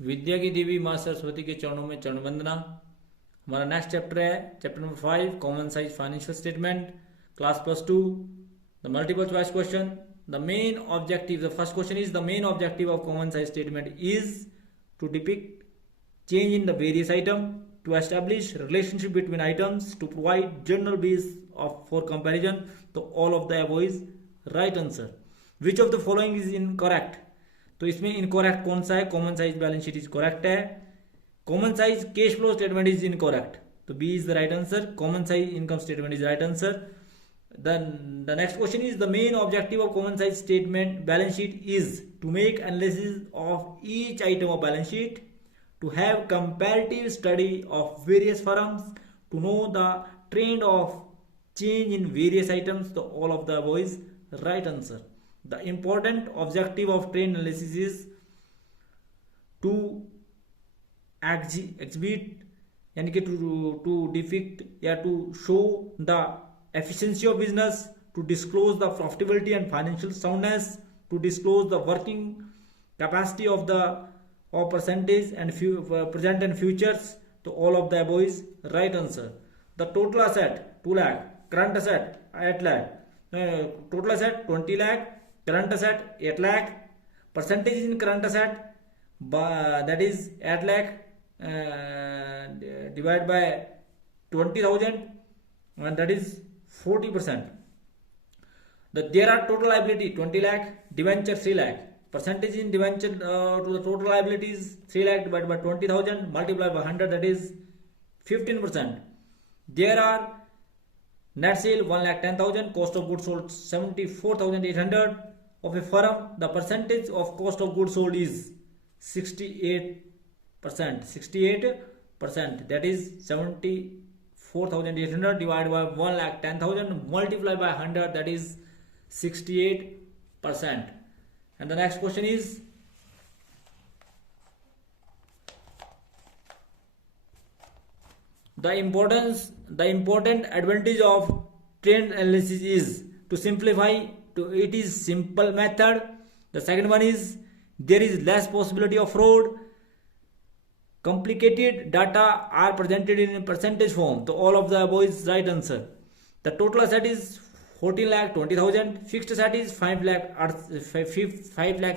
विद्या की देवी माँ सरस्वती के चरणों में चरण वंदना। हमारा नेक्स्ट चैप्टर है chapter number 5, common size financial statement, class +2, the multiple choice question. The main objective, the first question is the main objective of common size statement is to depict change in the various item, to establish relationship between items, to provide general base for comparison. तो all of the above is right answer. Which of the following is incorrect? तो इसमें incorrect कौन सा है? Common size balance sheet is correct है। Common size cash flow statement is incorrect, तो B is the right answer. Common size income statement is right answer. The next question is the main objective of common size statement balance sheet is to make analysis of each item of balance sheet, to have comparative study of various firms, to know the trend of change in various items. So all of the above is right answer. The important objective of trend analysis is to exhibit यानी कि to depict या to show the efficiency of business, to disclose the profitability and financial soundness, to disclose the working capacity of the or percentage and present and futures. So all of the above is right answer. The total asset 2 lakh, current asset 8 lakh, total asset 20 lakh, current asset 8 lakh, percentage in current asset that is 8 lakh divided by 20,000 and that is 40%. There are total liability 20 lakh, debenture 3 lakh. Percentage in debenture to the total liability is 3 lakh divided by 20,000 multiplied by 100, that is 15%. There are net sale 1,10,000, cost of goods sold 74,800 of a firm. The percentage of cost of goods sold is 68%. 68%, that is 74,800 divided by 1,10,000 multiplied by 100, that is 68%. And the next question is the important advantage of trend analysis is to simplify, it is simple method. The second one is there is less possibility of fraud. Complicated data are presented in percentage form. So all of the above is right answer. The total asset is 14 lakh 20,000, fixed asset is 5 lakh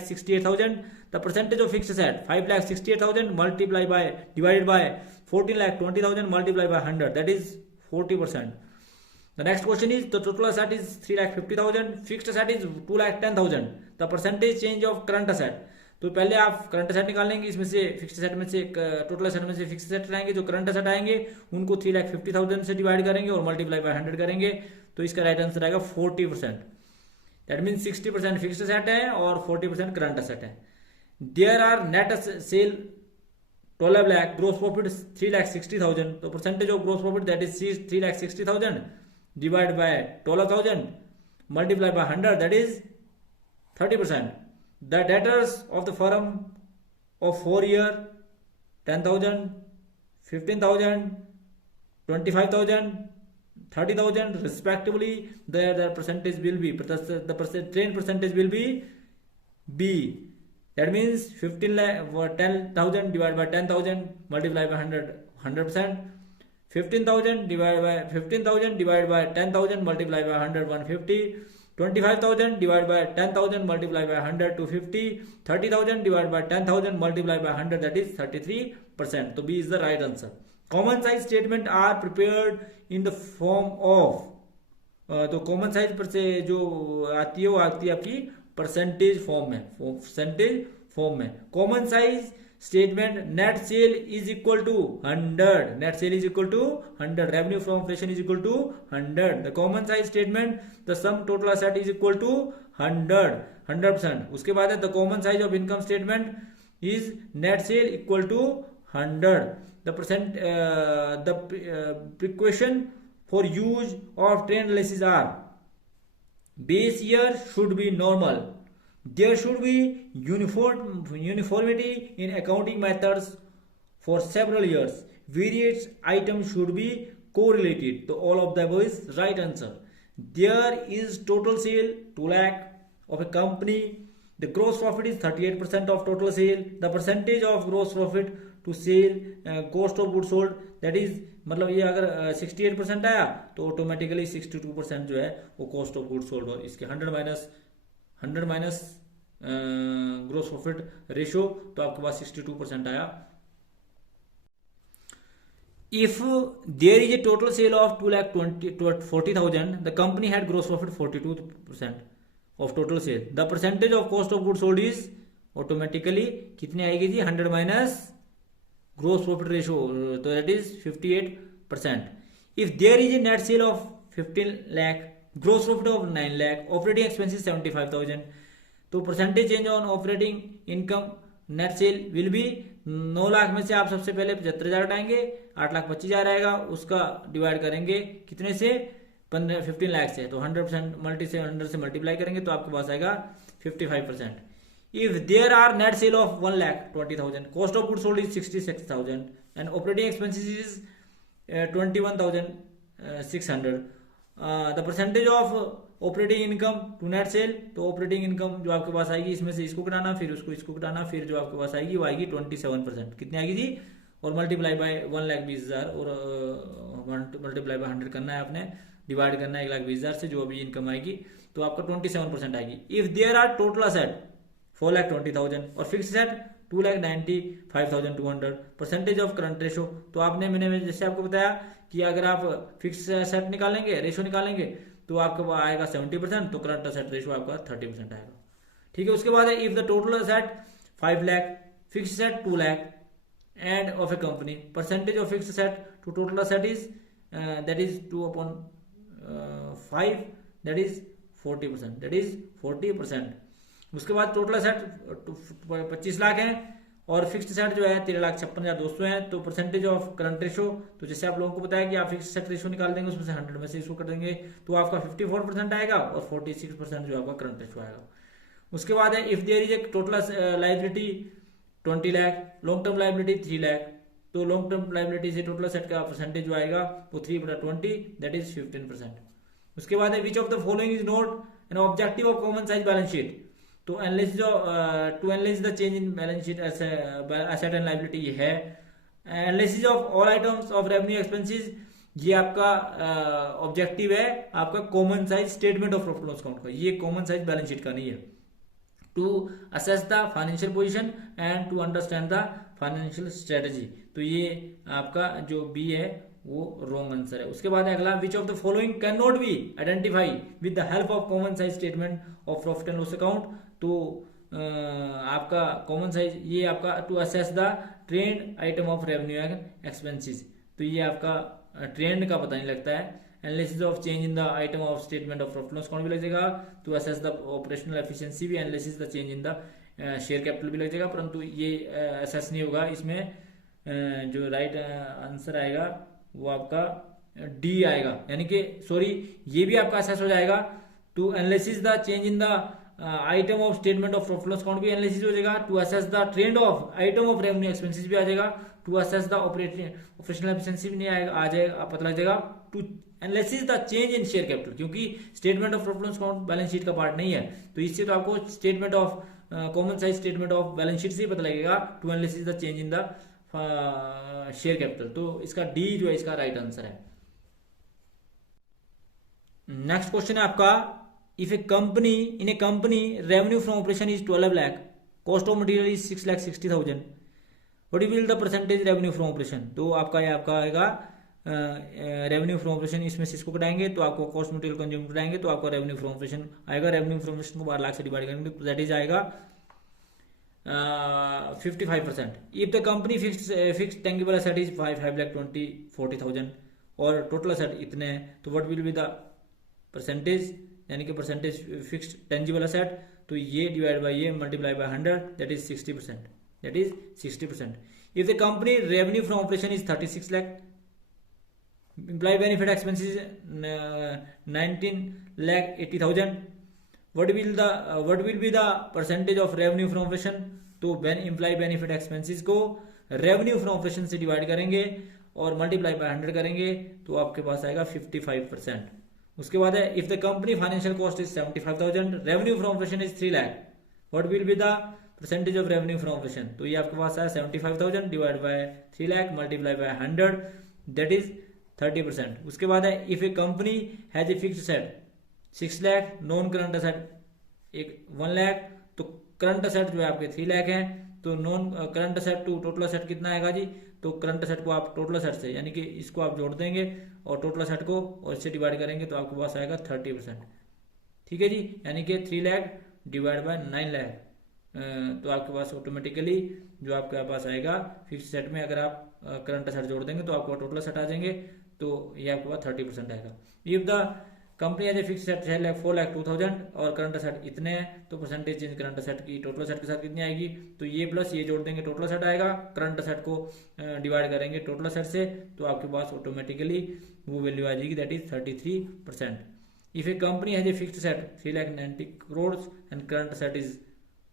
68,000. The percentage of fixed asset 5 lakh 68,000 multiplied by divided by 14 lakh 20,000 multiplied by 100, that is 40%. The next question is the total asset is 3 lakh 50,000, fixed asset is 2 lakh 10,000. The percentage change of current asset, तो पहले आप current asset निकालेंगे, इसमें से fixed asset में से total asset में से फिक्स्ड असेट आएंगे, जो करंट असेट आएंगे उनको 3,50,000 से डिवाइड करेंगे और मल्टीप्लाई बाय 100 करेंगे, तो इसका राइट आंसर आएगा 40%. दैट मीन 60% फिक्स्ड असेट है और 40% करंट असेट है. There are net sale 12 lakh, gross profit 3,60,000, तो percentage of gross profit that is 3,60,000 divide by 12,000 multiply by 100, that is 30%. The debtors of the firm of 4 year 10,000, 15,000, 25,000, 30,000 respectively, their percentage will be, the trend percentage will be B. That means 10,000 divided by 10,000 multiplied by 100%. 15,000 divided by 15,000 divided by 10,000 multiplied by 100, 150. 25,000 divided by 10,000 multiplied by 100, 250. 30,000 divided by 10,000 multiplied by 100, that is 33%. So B is the right answer. Common size statement are prepared in the form of तो common size पर से जो आती है वो आती है आपकी परसेंटेज फॉर्म में, परसेंटेज फॉर्म में. Common size statement net sale is equal to 100, net sale is equal to 100, revenue from operation is equal to 100. The common size statement the sum total asset is equal to 100%. उसके बाद है the common size of income statement is net sale equal to 100. The precaution for use of trend analysis are base year should be normal. There should be uniformity in accounting methods for several years. Various items should be correlated. So all of the above is right answer. There is total sale 2 lakh of a company. The gross profit is 38% of total sale, the percentage of gross profit to sale cost of good sold that is, मतलब ये अगर 68% आया तो automatically 62% जो है वो cost of good sold, और इसके 100 माइनस ग्रोस प्रॉफिट रेशियो, तो आपके पास 62% आया. If there is a total sale of 2,40,000, the company had gross profit 42% of total sale. The percentage of cost of goods sold is automatically कितनी आएगी जी, 100 minus gross profit ratio, तो that is 58%. If there is a net sale of 15 lakh, gross profit of 9 lakh, operating expenses 75,000, तो percentage change on operating income net cell will be, 9 lakh में से आप सबसे पहले 75,000 हटाएंगे, 8,25,000 आएगा, उसका डिवाइड करेंगे कितने से, 15 लाख से, तो 100% से मल्टीप्लाई करेंगे तो आपके पास आएगा 55%. If there are net sale of 1,20,000, cost of good sold is 66,000 and operating expenses is 21,600, the percentage of operating income to net sale, तो ऑपरेटिंग इनकम जो आपके पास आएगी इसमें से इसको घटाना, फिर इसको घटाना, फिर जो आपके पास आएगी वो आएगी 27%. कितनी आएगी जी, और मल्टीप्लाई बाय 1,20,000 और मल्टीप्लाई बाय 100 करना है आपने, डिवाइड करना है 1,20,000 से, जो अभी इनकम आएगी तो आपका 27% आएगी. If there are total asset 4,20,000 और fix asset 2,95,200, percentage of current ratio, तो मैंने जैसे आपको बताया कि अगर आप फिक्स असेट निकालेंगे, रेशो निकालेंगे, तो आपके पास आएगा 70%, तो करंट असेट रेशो आपका 30% आएगा. ठीक है. उसके बाद है if the total asset 5 lakh, fix asset 2 lakh and of a company, percentage of fix asset to total asset is that is 2/5, that is 40%, that is 40%. उसके बाद टोटल असेट 25 लाख है और फिक्स्ड असेट जो है 13,56,200 है, तो परसेंटेज ऑफ करंट रेशो, तो जैसे आप लोगों को बताया कि आप फिक्स्ड असेट रेशो निकाल देंगे, उसमें से 100 में से इसको कर देंगे, तो आपका 54% आएगा और 46% जो आपका करंट रेशो आएगा. उसके बाद है if there is a total liability 20 lakh, long term liability 3 lakh, तो लॉन्ग टर्म लाइबिलिटी से टोटल असेट का परसेंटेज जो आएगा वो 3/20, दैट इज 15%. उसके बाद है which of the following is not an objective of common size balance sheet, तो analysis the change in balance sheet asset and liability ये है. Analysis of all items of revenue expenses, ये आपका objective है आपका common size statement of profit loss account का, ये common size balance sheet का नहीं है. To assess the financial position and to understand the financial strategy, तो ये आपका जो बी है वो रॉन्ग आंसर है. उसके बाद अगला which of the following can not be identify with the help of common size statement of profit and loss account, तो आपका कॉमन साइज ये आपका to assess the trend item of revenue and expenses, तो ये आपका trend का पता नहीं लगता है. Analysis of change in the item of statement of profit loss account भी लग जाएगा, to assess the operational efficiency भी, analysis the change in the share capital भी लग जाएगा, परंतु ये असेस नहीं होगा. इसमें जो राइट आंसर आएगा वो आपका डी आएगा, यानी कि सॉरी ये भी आपका असेस हो जाएगा. To analysis the change in the item of statement of profit loss account भी एनालिसिस हो जाएगा. To assess the trend of item of revenue expenses भी आ जाएगा. To assess the operational efficiency भी नहीं आएगा, आ जाएगा, पता लग जाएगा. To analysis the change in share capital, क्योंकि statement of profit loss account balance sheet का पार्ट नहीं है, तो इससे तो आपको statement of common size statement of balance sheet से पता लगेगा. To analysis the change in the share capital, तो इसका डी जो है इसका राइट आंसर है. नेक्स्ट क्वेश्चन है आपका if a company in a company revenue from operation is 12 lakh, cost of material is 6,60,000, what will the percentage revenue from operation, तो आपका ये आपका आएगा रेवेन्यू फ्रॉम ऑपरेशन, इसमें से इसको घटाएंगे तो आपको कॉस्ट मटेरियल कंज्यूम घटाएंगे तो आपका रेवेन्यू फ्रॉम ऑपरेशन आएगा. रेवेन्यू फ्रॉम ऑपरेशन को 12 लाख से डिवाइड करेंगे तो दैट इज आएगा 55%. If the company fix tangible asset is 5,20,40,000 और टोटल एसेट इतने हैं, तो what will be the percentage, यानी कि परसेंटेज फिक्स्ड टेंजिबल एसेट, तो ये डिवाइड बाय ये multiply by 100, that is 60%, that is 60%. If the company revenue from operation is 36 lakh, employee benefit expenses 19,80,000, what will be the percentage of revenue from operation, तो employee benefit expenses को revenue from operation से divide करेंगे और multiply by 100 करेंगे तो आपके पास आएगा 55%. उसके बाद है if the company financial cost is 75,000, revenue from operation is 3 lakh, what will be the percentage of revenue from operation, तो ये आपके पास है 75,000 divide by 3 lakh multiply by 100 that is 30%। उसके बाद है if a company has a fixed asset 6 lakh, non current asset 1 lakh, तो current asset जो है आपके 3 लाख है, तो non current asset to total asset कितना आएगा जी, तो करंट एसेट को आप टोटल एसेट से यानी कि इसको आप जोड़ देंगे और टोटल एसेट को और इससे डिवाइड करेंगे तो आपके पास आएगा 30%। ठीक है जी, यानी कि 3 लाख डिवाइड बाय 9 लाख, तो आपके पास ऑटोमेटिकली जो आपके पास आएगा फिक्स सेट में अगर आप करंट एसेट जोड़ देंगे तो आपको टोटल एसेट आ जाएंगे, तो ये आपके पास 30% आएगा। If the company as a fixed asset 4 lakh 2,000 और करंट एसेट इतने हैं, तो परसेंटेज चेंज करंट एसेट की टोटल एसेट के साथ कितनी आएगी, तो ये प्लस ये जोड़ देंगे टोटल एसेट आएगा, करंट एसेट को डिवाइड करेंगे टोटल एसेट से, तो आपके पास ऑटोमेटिकली वो वैल्यू आ जाएगी that is 33%। If a company has a fixed asset 3,90 crores and current asset is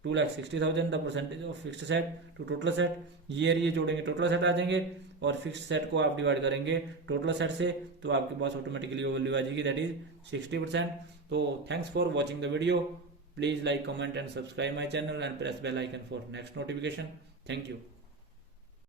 2,60,000 the percentage of fixed asset to total asset, ये जोड़ेंगे टोटल सेट आ जाएंगे और फिक्स्ड सेट को आप डिवाइड करेंगे टोटल सेट से, तो आपके पास ऑटोमेटिकली वो वैल्यू आ जाएगी दैट इज 60%। तो thanks for watching the video, please like comment and subscribe my channel and press bell icon for next notification. Thank you.